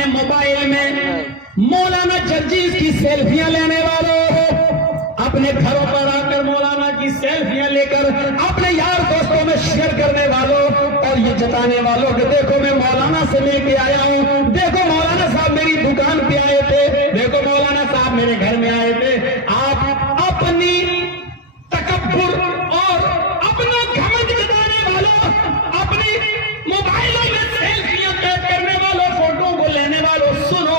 اپنے موبائل میں مولانا جرجیز کی سیلفیاں لینے والوں، اپنے گھروں پر آ کر مولانا کی سیلفیاں لے کر اپنے یار دوستوں میں شیئر کرنے والوں اور یہ جتانے والوں کہ دیکھو میں مولانا سے مل کے آیا ہوں، دیکھو مولانا صاحب میری دکان پہ آئے تھے، دیکھو مولانا صاحب میرے گھر میں آئے تھے. آپ اپنی تکبر اور اپنا گھمنڈ جتانے والوں، اپنی موبائلوں میں سیلفیاں قید کرنے والوں، فوٹو کو لینے والوں، سنو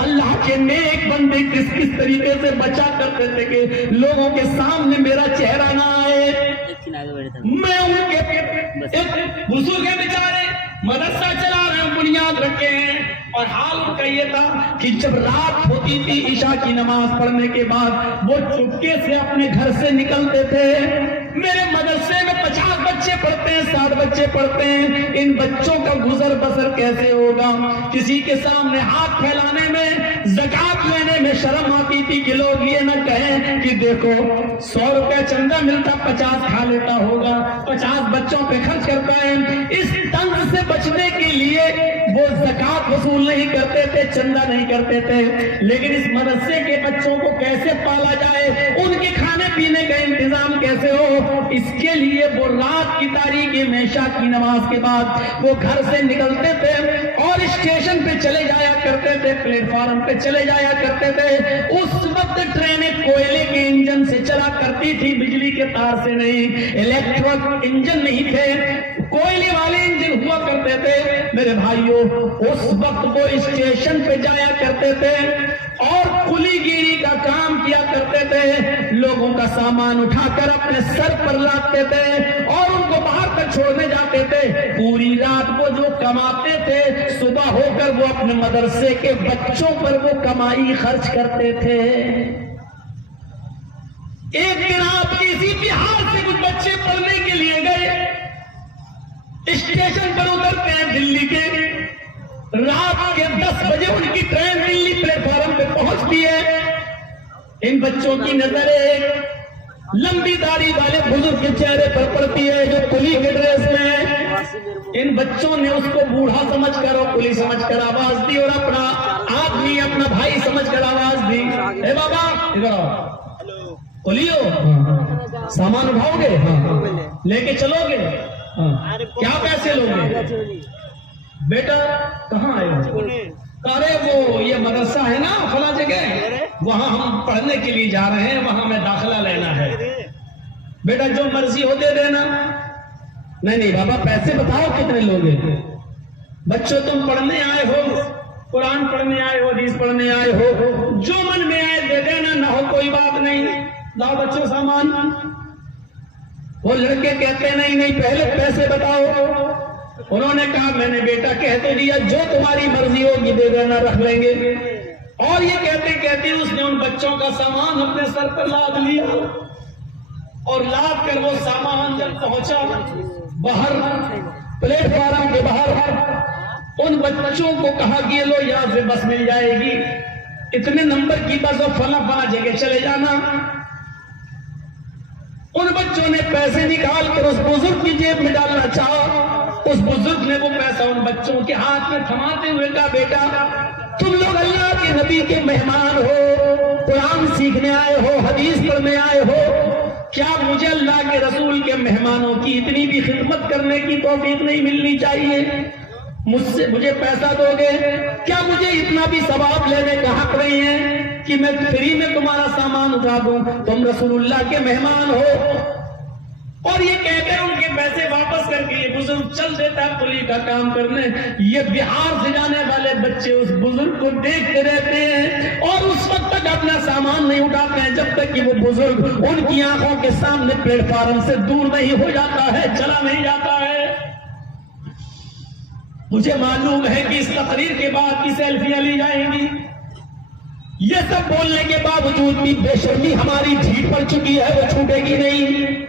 اللہ کے نیک بندے کس کس طریقے سے بچا کرتے تھے کہ لوگوں کے سامنے میرا چہرہ نہ آئے. میں ان کے بزرگ بیچارے مدرسہ چلا رہے ہیں، بنیاد رکھے ہیں، اور حال ان کا یہ تھا کہ جب رات ہوتی تھی عشاء کی نماز پڑھنے کے بعد وہ چپکے سے اپنے گھر سے نکلتے تھے. میرے مدرسے میں 50 بچے پڑھتے ہیں، 60 بچے پڑھتے ہیں، ان بچوں کا گزر بسر کیسے ہوگا؟ کسی کے سامنے ہاتھ پھیلانے میں، زکات لینے میں شرم آتی تھی کہ لوگ یہ نہ کہیں کہ دیکھو 100 روپے چندہ ملتا 50 کھا لیتا ہوگا، 50 بچوں پہ خرچ کرتا ہے. اس طنز سے بچنے کے لیے وہ زکات وصول نہیں کرتے تھے، چندہ نہیں کرتے تھے. لیکن اس مدرسے کے بچوں کو کیسے پالا جائے، ان کے کھانے پینے کا انتظام کیسے ہو، اس کے لیے وہ رات کی تاریکی میں عشاء کی نماز کے بعد وہ گھر سے نکلتے تھے اور اسٹیشن پہ چلے جایا کرتے تھے، پلیٹ فارم پہ چلے جایا کرتے تھے. اس وقت ٹرینیں کوئلے کے انجن سے چلا کرتی تھی، بجلی کے تار سے نہیں، الیکٹرک انجن نہیں تھے، کوئلے والے انجن ہوا کرتے تھے. میرے بھائیوں اس وقت وہ اسٹیشن پہ جایا کرتے تھے اور کلی گیری کا کام کیا کرتے تھے، لوگوں کا سامان اٹھا کر اپنے سر پر لاتے تھے اور ان کو باہر تک چھوڑنے جاتے تھے. پوری رات وہ جو کماتے تھے صبح ہو کر وہ اپنے مدرسے کے بچوں پر وہ کمائی خرچ کرتے تھے. ایک دن آپ اسی بہار سے کچھ بچے پڑھنے کے لیے گئے، اسٹیشن پر اترتے ہیں دلی کے، رات کے 10 بجے ان کی ٹرین دلی پلیٹ فارم پہ پہنچتی ہے. ان بچوں کی نظر ایک لمبی داڑھی والے بزرگ کے چہرے پر پڑتی ہے جو کلی کے ڈریس میں ہے. ان بچوں نے اس کو بوڑھا سمجھ کر اور کلی سمجھ کر آواز دی اور اپنا آدمی، اپنا بھائی سمجھ کر آواز دی، اے بابا ادھر آؤ، کلیو سامان اٹھاؤ گے؟ لے کے چلو گے؟ کیا پیسے لوگے؟ بیٹا کہاں آئے ہو؟ ارے وہ یہ مدرسہ ہے نا فلاں جگہ، وہاں ہم پڑھنے کے لیے جا رہے ہیں، وہاں میں داخلہ لینا ہے. بیٹا جو مرضی ہو دے دینا. نہیں بابا پیسے بتاؤ کتنے لوگے؟ بچوں تم پڑھنے آئے ہو، قرآن پڑھنے آئے ہو، حدیث پڑھنے آئے ہو، جو من میں آئے دے دینا، نہ ہو کوئی بات نہیں. لاؤ بچوں سامان. وہ لڑکے کہتے نہیں پہلے پیسے بتاؤ. انہوں نے کہا میں نے بیٹا کہہ تو دیا، جو تمہاری مرضی ہوگی دے دینا، رکھ لیں گے. اور یہ کہتے کہتے اس نے ان بچوں کا سامان اپنے سر پر لاد لیا اور لاد کر وہ سامان جب پہنچا باہر پلیٹ فارم کے باہر، ان بچوں کو کہا کہ لو یہاں سے بس مل جائے گی، اتنے نمبر کی بس اور فلاں جگہ چلے جانا. ان بچوں نے پیسے نکال کر اس بزرگ کی جیب میں ڈالنا چاہا. اس بزرگ نے وہ پیسہ ان بچوں کے ہاتھ میں تھماتے ہوئے کہا بیٹا تم لوگ اللہ کے نبی کے مہمان ہو، قرآن سیکھنے آئے ہو، حدیث پڑھنے آئے ہو، کیا مجھے اللہ کے رسول کے مہمانوں کی اتنی بھی خدمت کرنے کی توفیق نہیں ملنی چاہیے؟ مجھے پیسہ دو گے؟ کیا مجھے اتنا بھی ثواب لینے کا حق نہیں ہے کہ میں فری میں تمہارا سامان اٹھا دوں؟ تم رسول اللہ کے مہمان ہو. اور یہ کہہ کر ان کے پیسے واپس کر کے یہ بزرگ چل دیتا ہے کلی کا کام کرنے. یہ بہار سے جانے والے بچے اس بزرگ کو دیکھتے رہتے ہیں اور اس وقت تک اپنا سامان نہیں اٹھاتے ہیں جب تک کہ وہ بزرگ ان کی آنکھوں کے سامنے پلیٹ فارم سے دور نہیں ہو جاتا ہے، چلا نہیں جاتا ہے. مجھے معلوم ہے کہ اس تقریر کے بعد کی سیلفیاں لی جائیں گی. یہ سب بولنے کے باوجود بھی بے شرمی ہماری ڈھیٹ پڑ چکی ہے، وہ چھوٹے گی نہیں.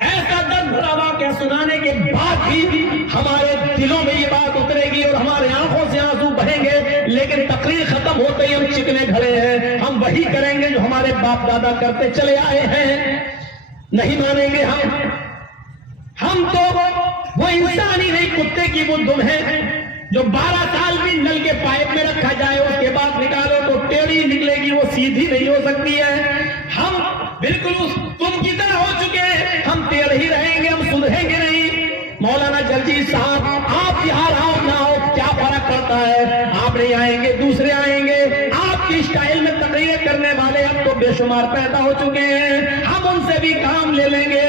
ایسا درد بھرا واقعہ سنانے کے بعد بھی ہمارے دلوں میں یہ بات اترے گی اور ہمارے آنکھوں سے آنسو بہیں گے، لیکن تقریر ختم ہوتے ہی ہم چکنے کھڑے ہیں. ہم وہی کریں گے جو ہمارے باپ دادا کرتے چلے آئے ہیں. نہیں مانیں گے ہم تو وہ انسان ہی نہیں، کتے کی وہ دم ہے جو 12 سال بھی نکل کے پائپ میں رکھا جائے، اس کے بعد نکالو تو ٹیڑھی نکلے گی، وہ سیدھی نہیں ہو سکتی ہے۔ ہم بالکل اس تم کی طرح ہو چکے ہیں، ہم ٹیڑھ ہی رہیں گے، ہم سدھریں گے نہیں۔ مولانا جلجی صاحب آپ یہاں آؤ نہ آؤ کیا فرق پڑتا ہے، آپ نہیں آئیں گے دوسرے آئیں گے، آپ کی اسٹائل میں تقریر کرنے والے اب تو بے شمار پیدا ہو چکے ہیں، ہم ان سے بھی کام لے لیں گے۔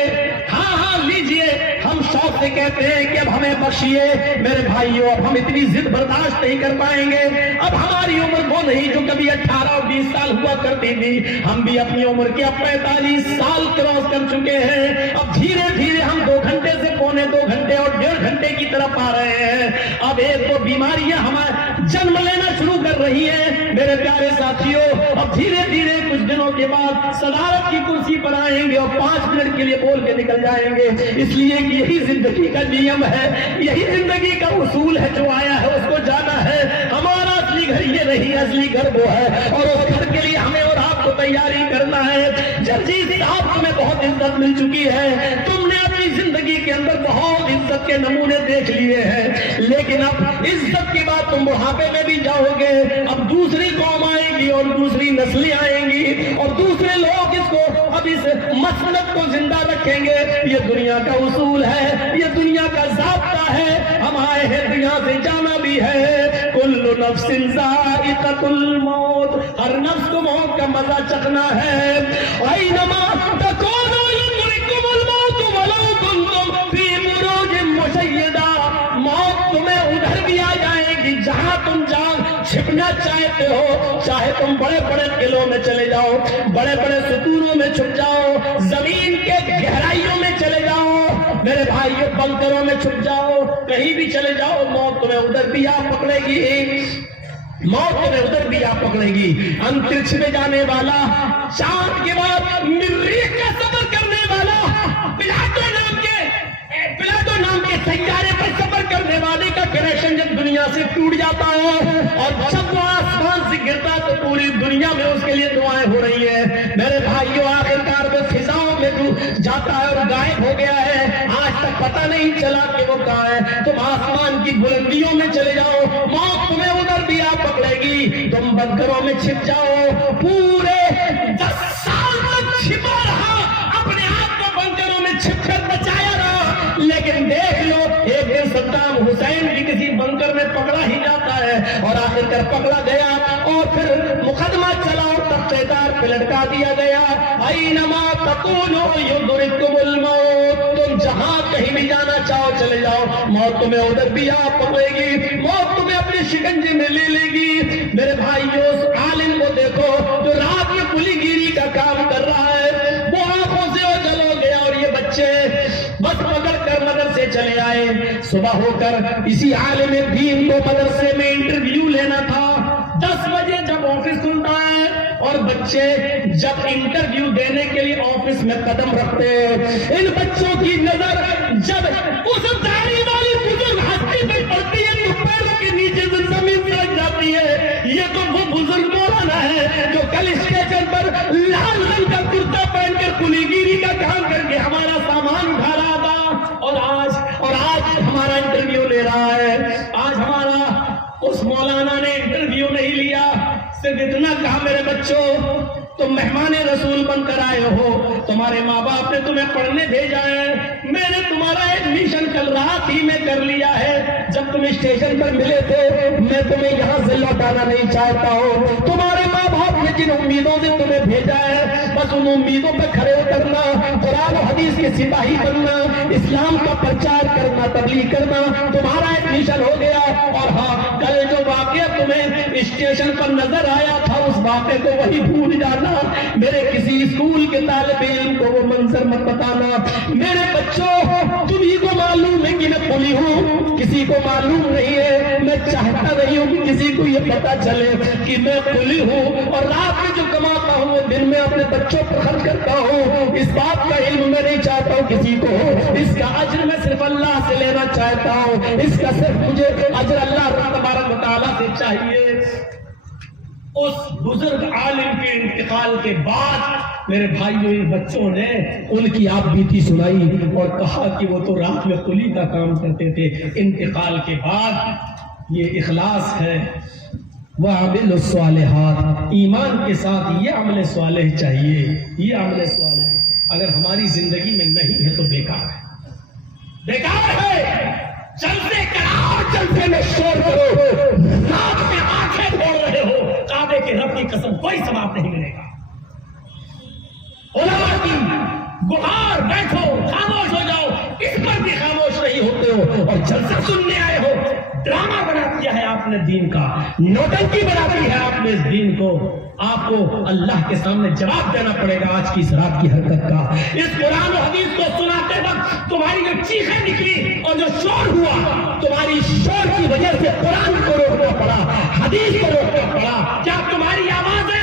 ہاں لیجئے، ہم شوق سے کہتے ہیں کہ اب ہمیں بخشیے میرے بھائیوں، اب ہم اتنی ضد برداشت نہیں کر پائیں گے، اب ہماری عمر وہ نہیں جو کبھی 18 اور 20 سال ہوا کرتی تھی، ہم بھی اپنی عمر کے اب 45 سال کراس کر چکے ہیں، اب دھیرے دھیرے ہم 2 گھنٹے سے پونے 2 گھنٹے اور 1.5 گھنٹے کی طرف آ رہے ہیں، اب ایک تو بیماریاں ہمیں جنم لینا شروع کر رہی ہیں میرے پیارے ساتھیوں، اب دھیرے دھیرے کچھ دنوں کے بعد صدارت کی کرسی پر آئیں گے اور 5 منٹ کے لیے بول کے نکل جائیں گے، اس لیے کہ یہی زندگی کا نیم ہے، یہی زندگی کا اصول ہے، جو آیا ہے اس کو جانا ہے، ہمارا اصلی گھر یہ نہیں، اصلی گھر وہ ہے، اور اس گھر کے لیے ہمیں اور آپ کو تیاری کرنا ہے۔ جلجی صاحب تمہیں بہت عزت مل چکی ہے، تم نے اپنی زندگی کے اندر بہت عزت کے نمونے دیکھ لیے ہیں، لیکن اب عزت کے بعد تم بڑھاپے میں بھی جاؤ گے، اب دوسری قوم آئے گی اور دوسری نسلیں آئیں گی اور دوسرے لوگ اس کو اب اس مسلک کو زندہ رکھیں گے، یہ دنیا کا اصول ہے، یہ دنیا کا ضابطہ ہے، ہم آئے ہیں دنیا سے جانا بھی ہے، کل نفس ذائقۃ الموت، ہر نفس کو موت کا مزہ چکھنا ہے، اینما تکونوا یدرککم الموت ولو کنتم فی بروج مشیدہ، موت تمہیں ادھر بھی آ جائے گی جہاں تم چھپنا چاہتے ہو، چاہے تم بڑے بڑے قلعوں میں چلے جاؤ، بڑے بڑے ستونوں میں چھپ جاؤ، زمین کے گہرائیوں میں چلے جاؤ میرے بھائیوں، بنکروں میں چھپ جاؤ، کہیں بھی چلے جاؤ، موت تمہیں ادھر بھی آ پکڑے گی، موت تمہیں ادھر بھی آ پکڑے گی۔ انترکش میں جانے والا، چاند کے بعد مریخ کا سفر کرنے والا، پلاٹو نام کے سیارے پر سفر کرنے والے کا کنیکشن جب دنیا سے ٹوٹ جاتا ہے اور جب وہ آسمان سے گرتا تو پوری دنیا میں اس کے لیے دعائیں ہو رہی ہیں میرے بھائیوں، آخرکار وہ فضاؤں میں جاتا ہے اور غائب ہو گیا ہے، آج تک پتہ نہیں چلا کہ وہ کہاں ہے۔ تم آسمان کی بلندیوں میں چلے جاؤ، موت تمہیں ادھر بھی آ پکڑے گی، تم بنکروں میں چھپ جاؤ، پورے 10 سال تک چھپا رہا، اپنے آپ کو بنکروں میں چھپ کر بچایا رہا، لیکن دیکھ لو ایک دن صدام حسین بھی کسی بنکر میں پکڑا ہی جاتا ہے اور آخر کر پکڑا گیا اور پھر مقدمہ چلا اور تختہ دار پہ لٹکا دیا گیا۔ اینما تکونوا یدرککم الموت، تم جہاں کہیں بھی جانا چاہو چلے جاؤ، موت تمہیں ادھر بھی آ پکڑے گی، موت تمہیں اپنی شکنجے میں لے لے گی۔ میرے بھائیوں، اس عالم کو دیکھو جو رات میں کلی گیری کا کام کر رہا ہے، وہ آنکھوں سے اوجھل ہو گیا اور یہ بچے بس پکڑ کر مدرسے چلے آئے، صبح ہو کر اسی عالم دین کو مدرسے میں انٹرویو لینا تھا، 10 بجے جب آفس کھلتا ہے اور بچے جب انٹرویو دینے کے لیے آفس میں قدم رکھتے ہیں، ان بچوں کی نظر جب اس داڑھی والی بزرگ ہستی پہ پڑتی ہے تو پیروں کے نیچے سے زمین سرک جاتی ہے، یہ تو وہ بزرگ مولانا ہے جو کل اسٹیشن پر لال رنگ کا کرتا پہن کر کلی گیری کا کام کر کے ہمارا سامان اٹھا رہا تھا، اور آج ہمارا انٹرویو لے رہا ہے۔ آج ہمارا اس مولانا نے انٹرویو نہیں لیا، صرف اتنا کہا میرے بچوں تم مہمان رسول بن کر آئے ہو، تمہارے ماں باپ نے تمہیں پڑھنے بھیجا ہے، میں نے تمہارا ایڈمیشن کل رات ہی میں کر لیا ہے، جب تم اسٹیشن پر ملے تھے میں تمہیں یہاں سے لوٹانا نہیں چاہتا ہوں، تمہارے ماں باپ نے جن امیدوں سے تمہیں بھیجا ہے بس ان امیدوں پہ کھڑے اترنا، قرآن و حدیث کے سپاہی بننا، اسلام کا پرچار کرنا، تبلیغ کرنا، تمہارا ایڈمیشن ہو گیا۔ اور ہاں، کل جو واقعہ تمہیں اسٹیشن پر نظر آیا تھا اس واقعے کو وہی بھول جانا، میرے کسی اسکول کے طالب علم کو وہ منظر مت بتانا۔ میرے بچوں، تمہیں کو معلوم ہے کہ میں پولی ہوں، کسی کو معلوم نہیں ہے، میں چاہتا نہیں ہوں کہ کسی کو یہ پتا چلے کہ میں پولی ہوں، اور رات میں جو کماتا ہوں وہ دن میں اپنے بچوں پر خرچ کرتا ہوں، اس بات کا علم میں نہیں چاہتا ہوں کسی کو ہو، اس کا اجر میں صرف اللہ سے لینا چاہتا ہوں، اس کا صرف مجھے اجر اللہ تبارک و تعالیٰ سے چاہیے۔ اس بزرگ عالم کے انتقال کے بعد میرے بھائیوں، ان بچوں نے ان کی آپ بیتی سنائی اور کہا کہ وہ تو رات میں قلی کا کام کرتے تھے۔ انتقال کے بعد یہ اخلاص ہے. وَعَمِلُوا الصَّالِحَاتِ، ایمان کے ساتھ یہ عمل صالح چاہیے. یہ عمل صالح اگر ہماری زندگی میں نہیں ہے تو بیکار ہے، بیکار ہے. چلتے کراؤ، چلتے میں شور کرو، رات میں آنکھیں کھول رہے ہو، کعبے کے رب کی قسم کوئی ثواب نہیں ملے گا. علماء کی گہار بیٹھو، خاموش ہو جاؤ، اس پر بھی خاموش نہیں ہوتے ہو اور جلسہ سننے آئے ہو. ڈرامہ بنا دیا ہے آپ نے دین کا، نوٹنکی بنا دی ہے آپ نے اس دین کو. آپ کو اللہ کے سامنے جواب دینا پڑے گا آج کی اس رات کی حرکت کا. اس قرآن و حدیث کو سناتے وقت تمہاری جو چیخیں نکلی اور جو شور ہوا، تمہاری شور کی وجہ سے قرآن کو روکنا پڑا، حدیث کو روکنا پڑا. کیا تمہاری آوازیں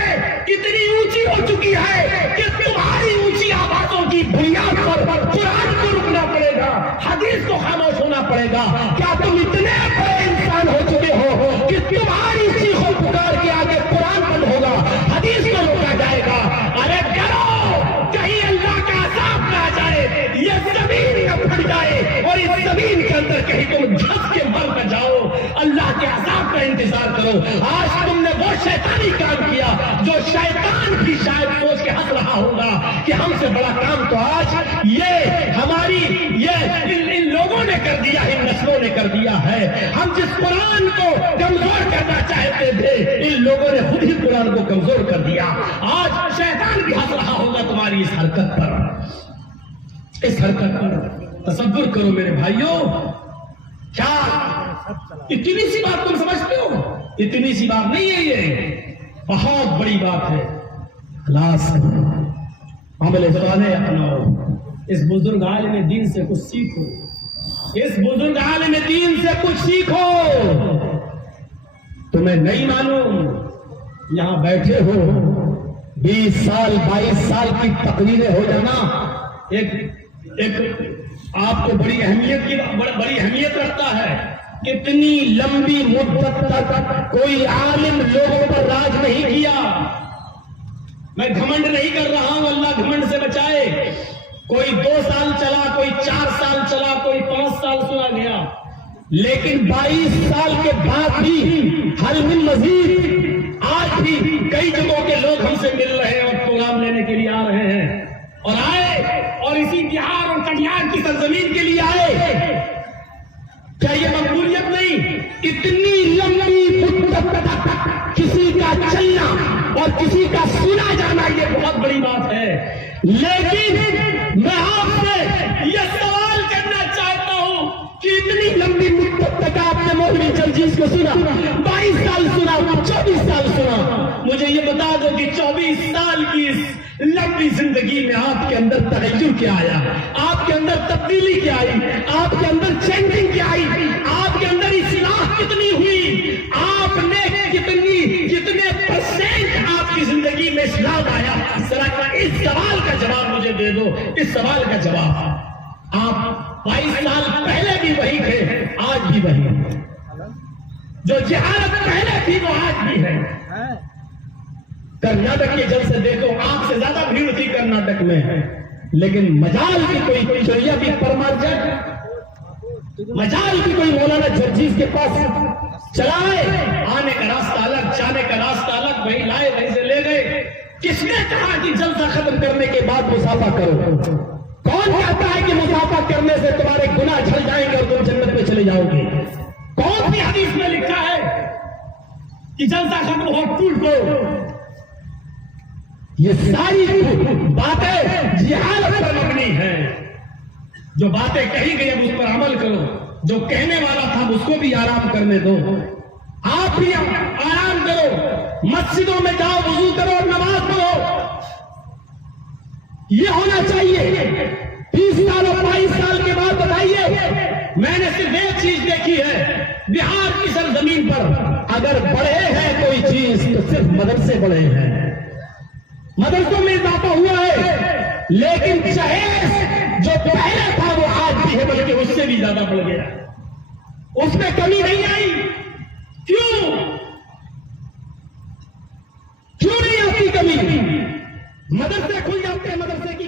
اتنی اونچی ہو چکی ہے کہ تمہاری اونچی آوازوں کی بنیاد پر قرآن کو رکنا پڑے گا، حدیث کو خاموش ہونا پڑے گا؟ کیا تم اتنے بڑے انسان ہو چکے ہو کہ تمہاری چیخوں پکار کے آگے قرآن بند ہوگا، حدیث کو روکا جائے گا؟ ارے ڈرو، کہیں اللہ کا عذاب نہ آ جائے، یہ زمین نہ پھٹ جائے اور اس زمین کے اندر کہیں تم دھس کے مر نہ جاؤ. اللہ کے عذاب کا انتظار کرو. آج تم نے وہ شیطانی کام کیا جو شیطان بھی شاید سوچ کے ہنس رہا ہوگا کہ ہم سے بڑا کام تو آج یہ ہماری ان لوگوں نے کر دیا، ان نسلوں نے کر دیا ہے. ہم جس قرآن کو کمزور کرنا چاہتے تھے، ان لوگوں نے خود ہی قرآن کو کمزور کر دیا. آج شیطان بھی ہنس رہا ہوگا تمہاری اس حرکت پر. اس حرکت پر تصور کرو میرے بھائیوں. کیا اتنی سی بات تم سمجھتے ہو؟ اتنی سی بات نہیں ہے، یہ بہت بڑی بات ہے. اخلاص، عمل صالح اپناؤ. اس بزرگ عالم دین سے کچھ سیکھو، اس بزرگ عالم دین سے کچھ سیکھو. تمہیں نہیں معلوم، یہاں بیٹھے ہو 20 سال 22 سال کی تقریریں ہو جانا ایک آپ کو بڑی اہمیت رکھتا ہے. کتنی لمبی مدت تک کوئی عالم لوگوں پر راج نہیں کیا. میں گھمنڈ نہیں کر رہا ہوں، اللہ گھمنڈ سے بچائے. کوئی 2 سال چلا، کوئی 4 سال چلا، کوئی 5 سال سنا گیا، لیکن 22 سال کے بعد بھی حل من مزید آج بھی کئی جگہوں کے لوگ ہم سے مل رہے ہیں اور پروگرام لینے کے لیے آ رہے ہیں، اور آئے اور اسی بہار اور کٹیہار کی سرزمین کے لیے آئے. کیا یہ مقبولیت نہیں؟ اتنی لمبی مدت تک کسی کا چلنا اور کسی کا سنا جانا یہ بہت بڑی بات ہے. لیکن میں آپ سے یہ سوال کرنا چاہتا ہوں کہ اتنی لمبی مدت تک آپ نے مولوی جرجیز کو سنا، 22 سال سنا، 24 سال سنا. مجھے یہ بتا دو کہ 24 سال کی اس لمبی زندگی میں آپ کے اندر تغیر کیا آیا، آپ کے اندر تبدیلی کیا آئی، آپ کے اندر چینجنگ کیا آئی، آپ کے اندر اصلاح کتنی ہوئی، آپ نے کتنے پرسنٹ آپ کی زندگی میں اصلاح آیا؟ ذرا اس سوال کا جواب مجھے دے دو. اس سوال کا جواب. آپ 22 سال پہلے بھی وہی تھے، آج بھی وہی ہیں. جو جہالت پہلے تھی وہ آج بھی ہے. کرناٹک کے جلسے دیکھو، آپ سے زیادہ بھیڑ تھی کرناٹک میں، لیکن مجال کی کوئی چڑیا بھی پرمار جائے، مجال کی کوئی مولانا جرجیز کے پاس چلائے، آنے کا راستہ الگ، جانے کا راستہ الگ، وہی لائے وہیں سے لے گئے. کس نے کہا کہ جلسہ ختم کرنے کے بعد مسافہ کرو؟ کون کہتا ہے کہ مسافہ کرنے سے تمہارے گناہ جھڑ جائیں گے اور تم جنت میں چلے جاؤ گے؟ کون سی حدیث میں لکھا ہے کہ جلسہ ختم ہو ٹوٹ دو؟ یہ ساری باتیں جہالت پر مبنی ہیں. جو باتیں کہی گئی اب اس پر عمل کرو، جو کہنے والا تھا اس کو بھی آرام کرنے دو. آپ بھی آرام کرو، مسجدوں میں جاؤ، وضو کرو اور نماز پڑھو. یہ ہونا چاہیے. 30 سال اور 22 سال کے بعد بتائیے، میں نے صرف ایک چیز دیکھی ہے بہار کی سرزمین پر، اگر بڑھے ہیں کوئی چیز تو صرف مدرسے بڑھے ہیں، مدرسوں میں اضافہ ہوا ہے، لیکن جہیز جو پہلے تھا وہ آج بھی ہے، بلکہ اس سے بھی زیادہ بڑھ گیا. اس میں کمی نہیں آئی. کیوں نہیں آتی کمی؟ مدرسے کھل جاتے ہیں، مدرسے کی